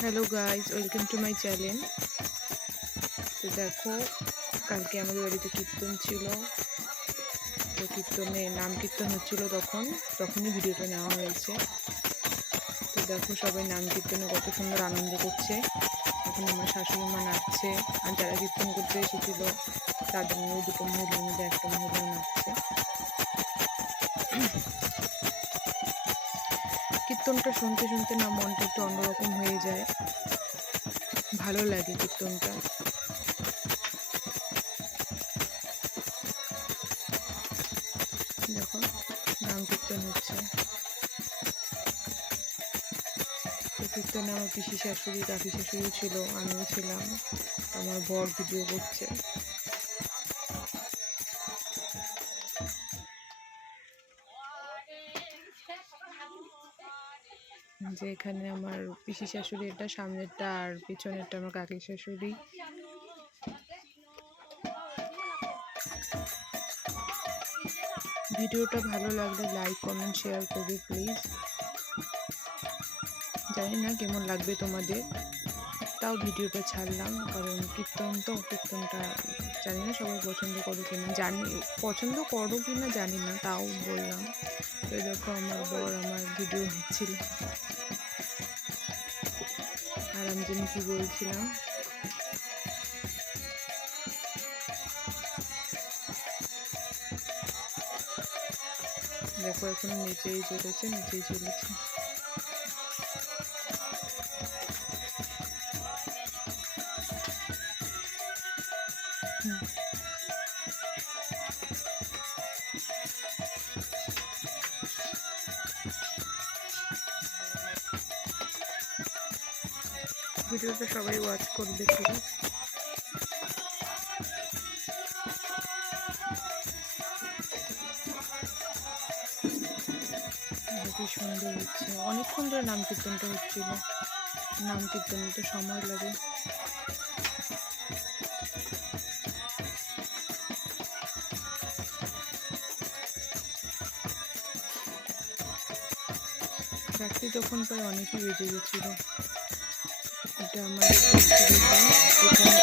Hello guys, welcome to my channel. তো দেখো, কালকে আমাদের বাড়িতে কীর্তন ছিল। তো কীর্তনে নাম কীর্তন হচ্ছিল, তখনই ভিডিওটা নেওয়া হয়েছে। তো দেখো, সবাই নাম কীর্তনে কত সুন্দর আনন্দ করছে। এখন আমার শাশুড়ি মা নাচছে, আর যারা কীর্তন করতে এসেছিল তাদের মধ্যে দুটো মহিলার মধ্যে একটা মহিলাও নাচছে। কীর্তনটা শুনতে শুনতে না মনটা একটু অন্যরকম হয়ে যায়, ভালো লাগে কীর্তনটা। দেখো, নাম কীর্তন হচ্ছে। তো কীর্তনে আমার পিসি শাশুড়ি, কাকি শাশুড়িও ছিল, আমিও ছিলাম। আমার বর ভিডিও করছে। যে এখানে আমার পিসি শাশুড়ি, এটা সামনেরটা, আর পিছনেরটা আমার কাকি শাশুড়ি। ভিডিওটা ভালো লাগলে লাইক, কমেন্ট, শেয়ার করবে প্লিজ। জানি না কেমন লাগবে তোমাদের, তাও ভিডিওটা ছাড়লাম, কারণ কীর্তনটা জানি না সবাই পছন্দ করো কিনা, পছন্দ করো কিনা জানি না, তাও বললাম। তো দেখো, আমার বর আমার ভিডিও হচ্ছিল, আর আমি যেন কি বলছিলাম। দেখো, এখনো নিচেই চলেছে। ভিডিওটা সবাই ওয়াচ করবে প্লিজ। খুবই সুন্দর হচ্ছে, অনেকক্ষণ ধরে নাম কীর্তনটা হচ্ছিল। নাম কীর্তনে তো সময় লাগে। রাত্রি তখন প্রায় অনেকই বেজে গেছিল। এটা আমার এখানে